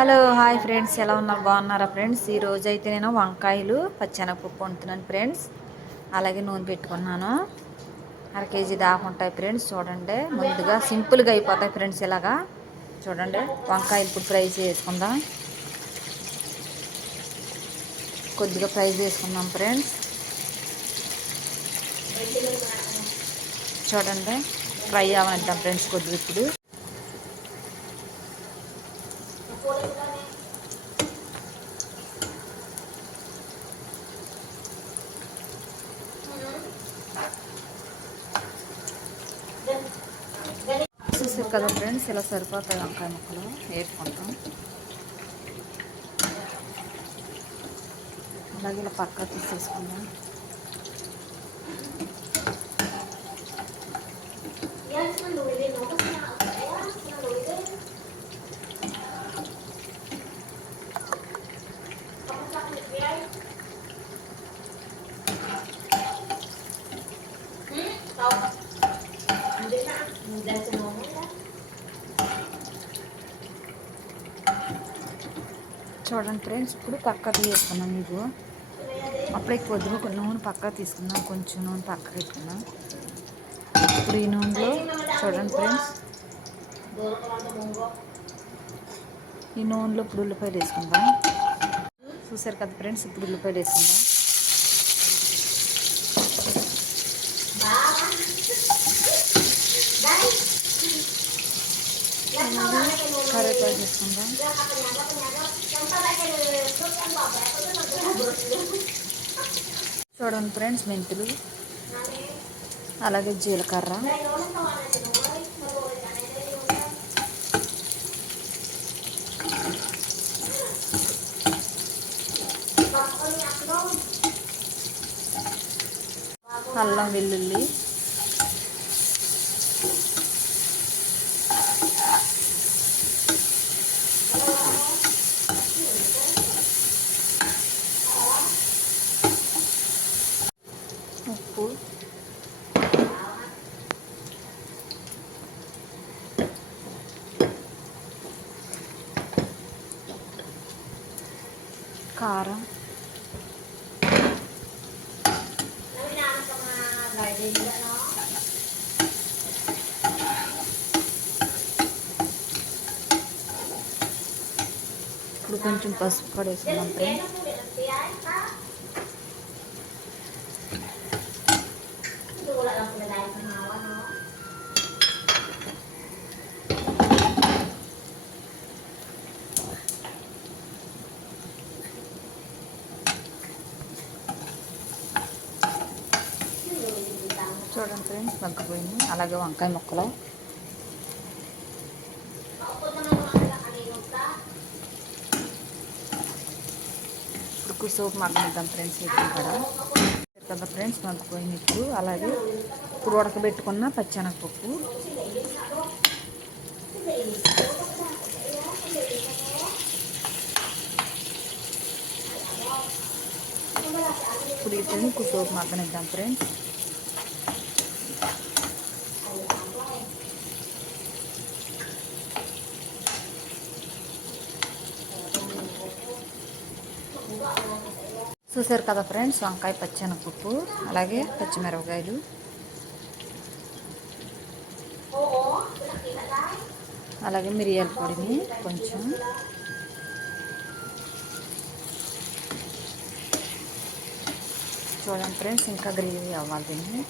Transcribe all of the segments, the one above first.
Hello hi friends, ఎలా ఉన్నారు? బాగున్నారా ఫ్రెండ్స్? ఈ రోజు అయితే నేను వంకాయలు పచ్చెనగపప్పు వండుతున్నాను ఫ్రెండ్స్. అలాగే నూనె పెట్టుకున్నాను. అర కేజీ దాకా ఉంటాయి ఫ్రెండ్స్. చూడండి, ముందుగా సింపుల్గా అయిపోతాయి ఫ్రెండ్స్. ఇలాగా చూడండి, వంకాయలు ఇప్పుడు ఫ్రై చేసుకుందాం. కొద్దిగా ఫ్రై చేసుకుందాం ఫ్రెండ్స్. చూడండి, ఫ్రై అవనిద్దాం ఫ్రెండ్స్ కొద్దిగా. ఇప్పుడు చూసారు కదా ఫ్రెండ్స్, ఇలా సరిపోతాయి వంకాయ ముక్కలు వేసుకుంటాం. అలాగే ఇలా పక్కా తీసేసుకుందాం. చూడండి ఫ్రెండ్స్, ఇప్పుడు పక్క తీసుకున్నాం. మీకు అప్పుడే కొద్దిగా కొన్ని నూనె పక్క తీసుకున్నాం, కొంచెం నూనె పక్క పెట్టుకున్నాం. ఇప్పుడు ఈ నూనెలో చూడండి ఫ్రెండ్స్, ఈ నూనెలో ఇప్పుడు ఉల్లిపాయలు వేసుకుందాం. చూసారు కదా ఫ్రెండ్స్, ఇప్పుడు ఉల్లిపాయలు వేసుకుందాం. కరివేపాకు వేసుకుందాం. చూడండి ఫ్రెండ్స్, మెంతులు, అలాగే జీలకర్ర, అల్లం వెల్లుల్లి, ఉప్పు, కారం, ఇప్పుడు కొంచెం పసుపు కూడా వేసుకున్నాం ఫ్రెండ్స్. చూడండి ఫ్రెండ్స్, మగ్గిపోయింది. అలాగే వంకాయ ముక్కలు, ఇప్పుడు సోపు మగ్గనిద్దాం ఫ్రెండ్స్. ఇప్పుడు కూడా కదా ఫ్రెండ్స్, మగ్గిపోయింది. ఇప్పుడు అలాగే ఇప్పుడు ఉడకబెట్టుకున్న పచ్చెనగపప్పు, ఇప్పుడు ఇప్పుడు సోపు మగ్గనిద్దాం ఫ్రెండ్స్. చూసారు కదా ఫ్రెండ్స్, వంకాయ పచ్చెనగపప్పు, అలాగే పచ్చిమిరపకాయలు, అలాగే మిరియాల పొడిని కొంచెం, చూడండి ఫ్రెండ్స్, ఇంకా గ్రేవీ అవ్వాలి దీన్ని.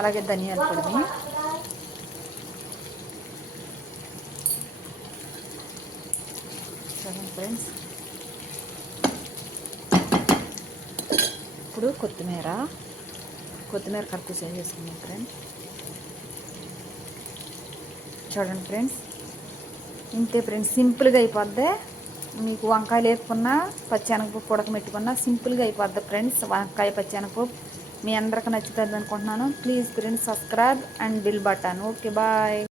అలాగే ధనియాల పొడిని, చూడండి ఫ్రెండ్స్. ఇప్పుడు కొత్తిమీర కట్ చేసి వేసుకున్నాం ఫ్రెండ్స్. చూడండి ఫ్రెండ్స్, ఇంతే ఫ్రెండ్స్, సింపుల్గా అయిపోద్ది. మీకు వంకాయలు వేసుకున్నా పచ్చెనగపప్పు ఉడకమెట్టుకున్నా సింపుల్గా అయిపోద్ది ఫ్రెండ్స్. వంకాయ పచ్చెనగపప్పు మీ అందరికీ నచ్చుతుంది అనుకుంటున్నాను. Please friends, subscribe and bell button. Okay, bye.